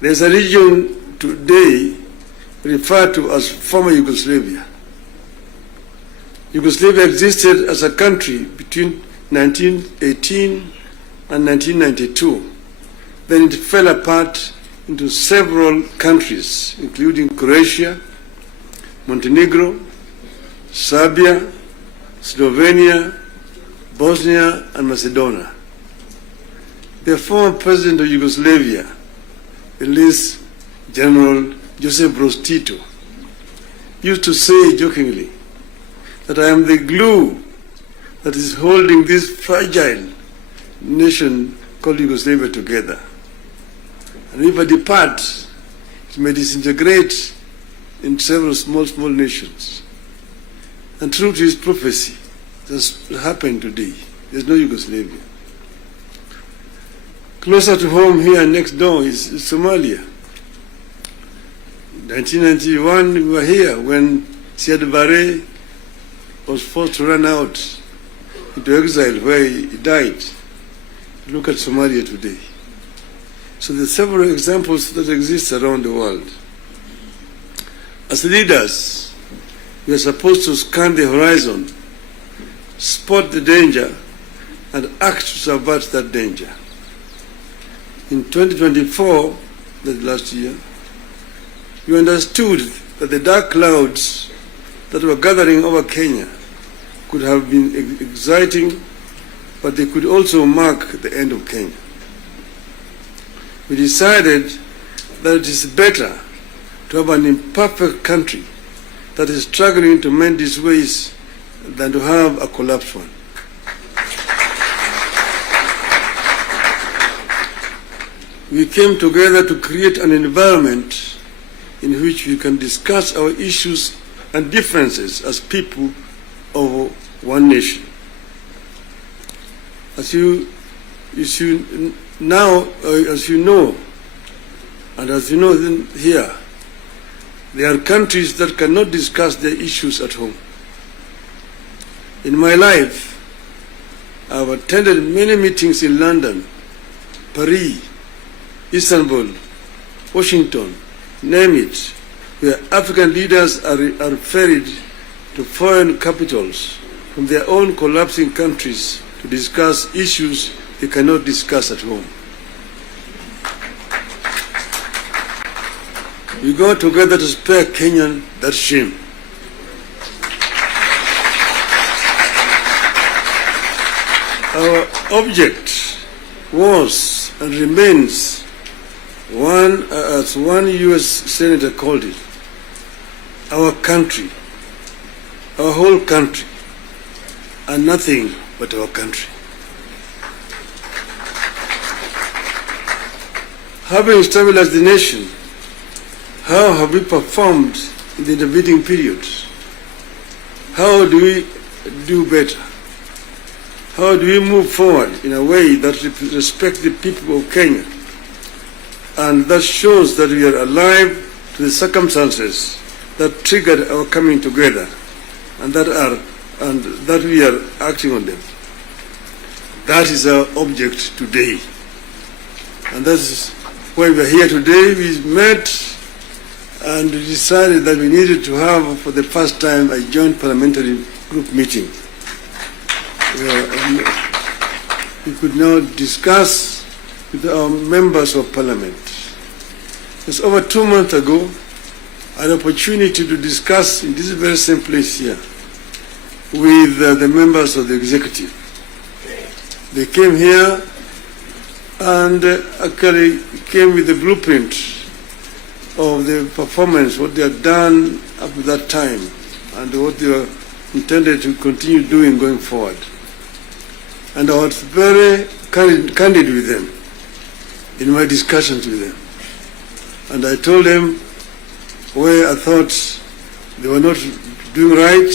There's a region today referred to as former Yugoslavia. Yugoslavia existed as a country between 1918 and 1992. Then it fell apart into several countries, including Croatia, Montenegro, Serbia, Slovenia, Bosnia, and Macedonia. The former president of Yugoslavia, Elise General Joseph Broz Tito, used to say jokingly that I am the glue that is holding this fragile nation called Yugoslavia together. And if I depart, it may disintegrate in several small nations. And true to his prophecy, that's happened today. There's no Yugoslavia. Closer to home here next door is Somalia. In 1991, we were here when Siad Barre was forced to run out into exile where he died. Look at Somalia today. So there are several examples that exist around the world. As leaders, we are supposed to scan the horizon, spot the danger, and act to subvert that danger. In 2024, that last year, we understood that the dark clouds that were gathering over Kenya could have been exciting, but they could also mark the end of Kenya. We decided that it is better to have an imperfect country that is struggling to mend its ways than to have a collapsed one. We came together to create an environment in which we can discuss our issues and differences as people of one nation. As you know, and as you know here, there are countries that cannot discuss their issues at home. In my life, I have attended many meetings in London, Paris, Istanbul, Washington, name it, where African leaders are ferried to foreign capitals from their own collapsing countries to discuss issues they cannot discuss at home. We go together to spare Kenyan that shame. Our object was and remains as one U.S. Senator called it, our country, our whole country, and nothing but our country. Having stabilized the nation, how have we performed in the intervening periods? How do we do better? How do we move forward in a way that respects the people of Kenya and that shows that we are alive to the circumstances that triggered our coming together and that we are acting on them? That is our object today. And that's why we are here today. We met and decided that we needed to have, for the first time, a joint parliamentary group meeting. We could now discuss with our members of parliament. It's over 2 months ago, I had an opportunity to discuss in this very same place here with the members of the executive. They came here and actually came with the blueprint of the performance, what they had done up to that time, and what they were intended to continue doing going forward. And I was very candid with them in my discussions with them. And I told them where I thought they were not doing right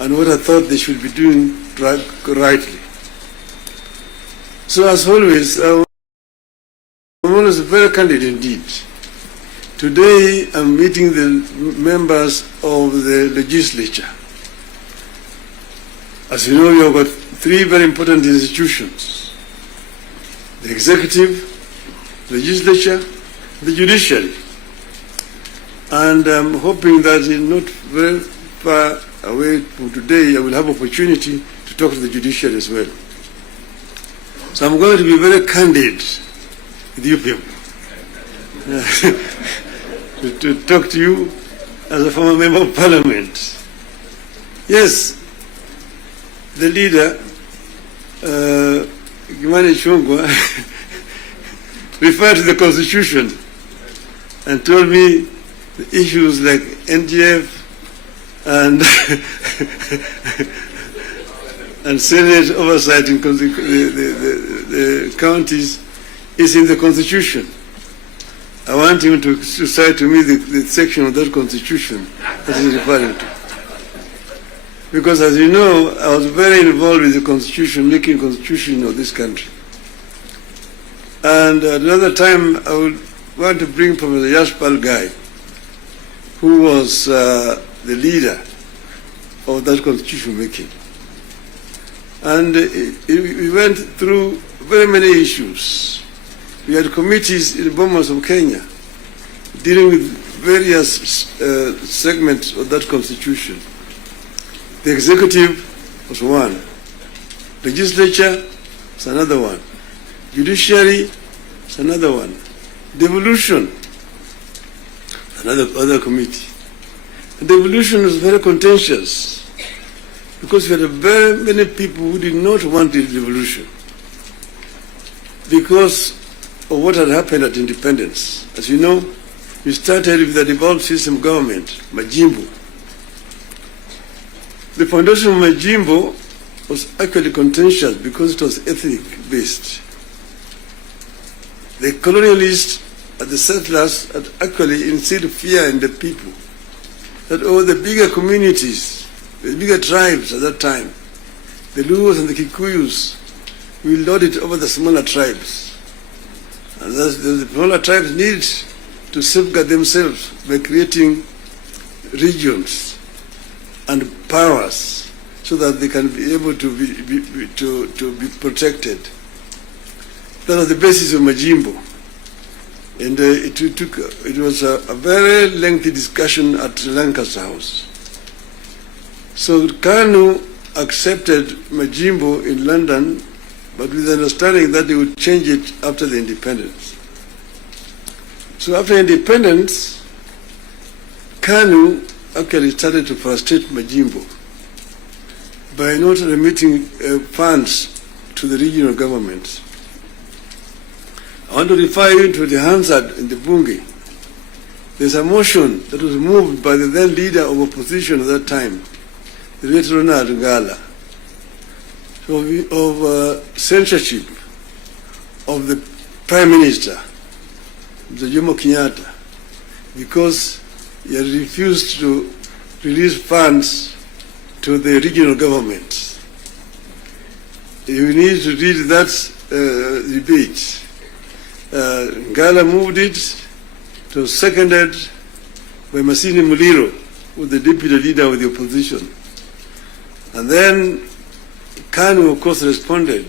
and what I thought they should be doing rightly. So as always, I'm always very candid indeed. Today I'm meeting the members of the legislature. As you know, we have got 3 very important institutions: the executive, legislature, the judiciary. And I'm hoping that in not very far away from today, I will have opportunity to talk to the judiciary as well. So I'm going to be very candid with you people. to talk to you as a former member of parliament. Yes, the leader, Kimani Ichung'wah, referred to the constitution and told me the issues like NGF and and Senate oversight in the counties is in the constitution. I want him to cite to me the section of that constitution that he's referring to. Because as you know, I was very involved with the constitution, making constitution of this country. And at another time, I would want to bring Professor Yashpal Gai, who was the leader of that constitution making. And we went through very many issues. We had committees in the Bomas of Kenya dealing with various segments of that constitution. The executive was one. Legislature is another one. Judiciary is another one. Devolution, another committee. And devolution was very contentious because we had very many people who did not want the devolution because of what had happened at independence. As you know, we started with the devolved system government, Majimbo. The foundation of Majimbo was actually contentious because it was ethnic-based. The colonialists and the settlers had actually instilled fear in the people that the bigger communities, the bigger tribes at that time, the Luos and the Kikuyus, will lord it over the smaller tribes. And thus the smaller tribes need to safeguard themselves by creating regions and powers so that they can be able to be protected. That was the basis of Majimbo. And it was a very lengthy discussion at Lancaster House. So KANU accepted Majimbo in London, but with the understanding that they would change it after the independence. So after independence, KANU actually started to frustrate Majimbo by not remitting funds to the regional governments. I want to refer you to the Hansard in the Bunge. There's a motion that was moved by the then leader of opposition at that time, the late Ronald Ngala, of censorship of the Prime Minister, Mr. Jomo Kenyatta, because he had refused to release funds to the regional government. You need to read that debate. Ngala moved it, it was seconded by Masini Muliro, who was the deputy leader of the opposition. And then KANU, of course, responded.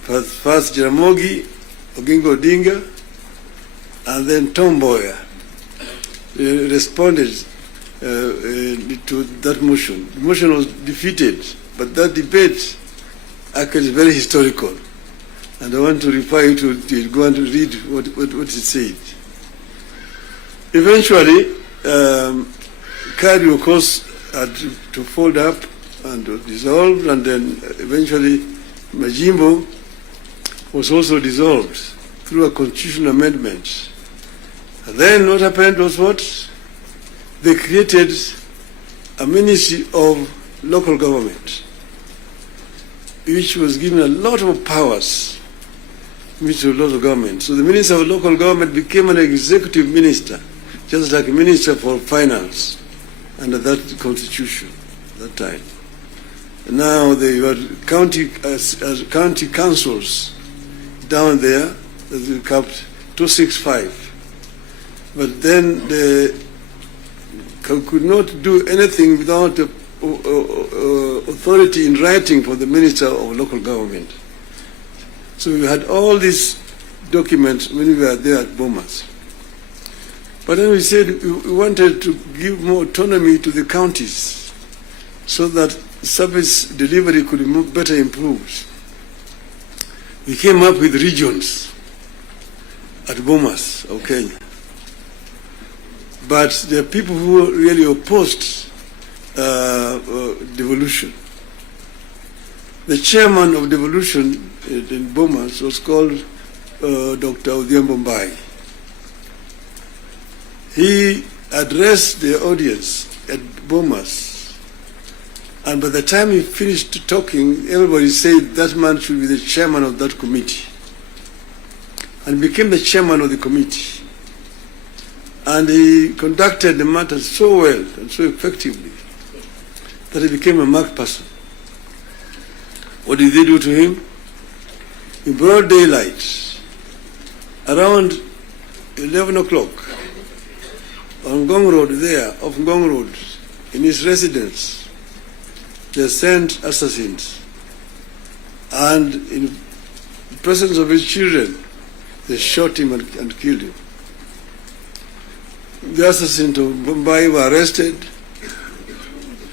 First Jaramogi, Oginga Odinga, and then Tom Mboya responded to that motion. The motion was defeated, but that debate actually is very historical. And I want to refer you to go and read what it said. Eventually, KANU, of course, had to fold up and dissolved, and then eventually Majimbo was also dissolved through a constitutional amendment. And then what happened was what? They created a Ministry of Local Government, which was given a lot of powers, Ministry of Local Government. So the Minister of Local Government became an executive minister, just like a Minister for Finance under that constitution at that time. And now they were county councils down there, that they capped 265. But then they could not do anything without authority in writing for the Minister of Local Government. So we had all these document when we were there at Bomas. But then we said we wanted to give more autonomy to the counties so that service delivery could be better improved. We came up with regions at Bomas of Kenya. But there are people who really opposed devolution. The chairman of devolution in Bomas was called Dr. Odhiambo. He addressed the audience at Bomas, and by the time he finished talking, everybody said that man should be the chairman of that committee, and became the chairman of the committee. And he conducted the matter so well and so effectively that he became a marked person. What did they do to him? In broad daylight, around 11 o'clock, on Ngong Road there, off Ngong Road, in his residence, they sent assassins. And in the presence of his children, they shot him and killed him. The assassins of Mumbai were arrested.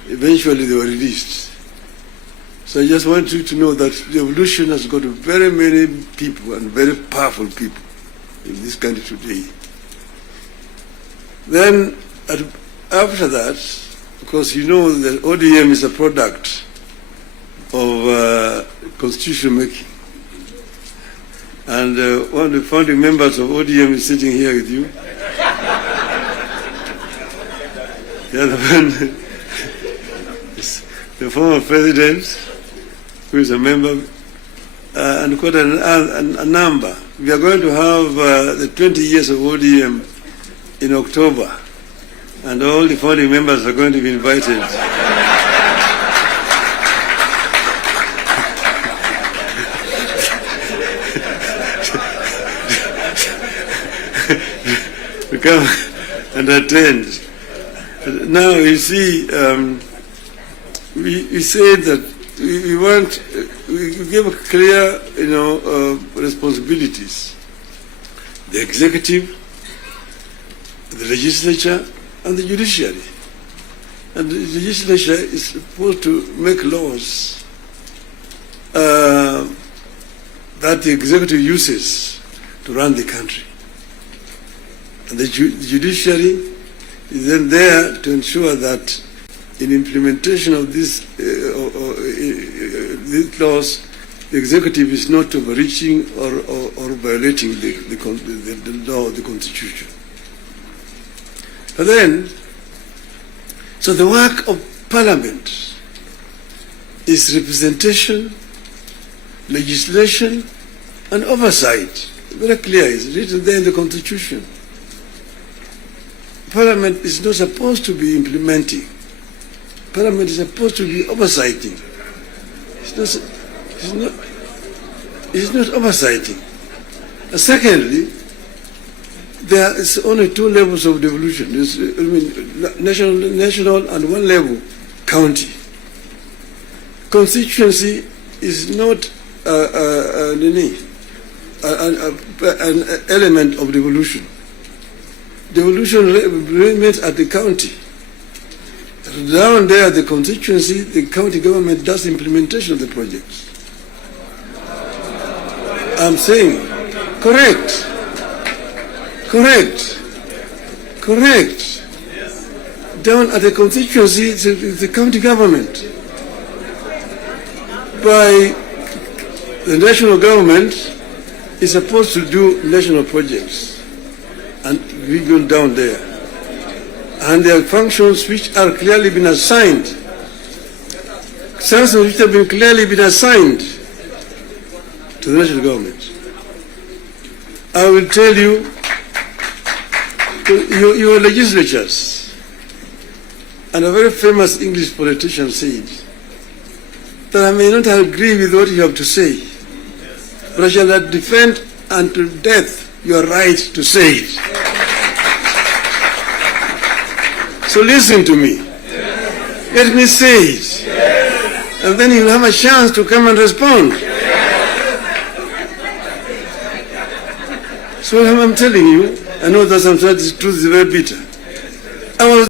Eventually they were released. So I just want you to know that the revolution has got very many people and very powerful people in this country today. Then after that, because you know that ODM is a product of constitution making. And one of the founding members of ODM is sitting here with you. The other one is the former president, who is a member, and quite a number. We are going to have the 20 years of ODM in October, and all the founding members are going to be invited. To come and attend. Now you see, we said that we give clear, responsibilities. The executive, the legislature, and the judiciary. And the legislature is supposed to make laws that the executive uses to run the country. And the judiciary is then there to ensure that in implementation of these laws, the executive is not overreaching or violating the law of the Constitution. But then, so the work of Parliament is representation, legislation, and oversight. Very clear, it's written there in the Constitution. Parliament is not supposed to be implementing. Parliament is supposed to be oversighting. It's not oversighting. And secondly, there is only two levels of devolution. There's, national and one level, county. Constituency is not an element of devolution. Devolution remains at the county. Down there, the constituency, the county government does implementation of the projects. I'm saying, correct. Down at the constituency, it's the county government. By the national government is supposed to do national projects. And we go down there. And there are functions which are clearly been assigned. Functions which have been clearly been assigned to the national government. I will tell you, your legislatures, and a very famous English politician said that I may not agree with what you have to say, but I shall defend until death your right to say it. So listen to me. Let me say it. And then you'll have a chance to come and respond. So I'm telling you, I know that sometimes the truth is very bitter.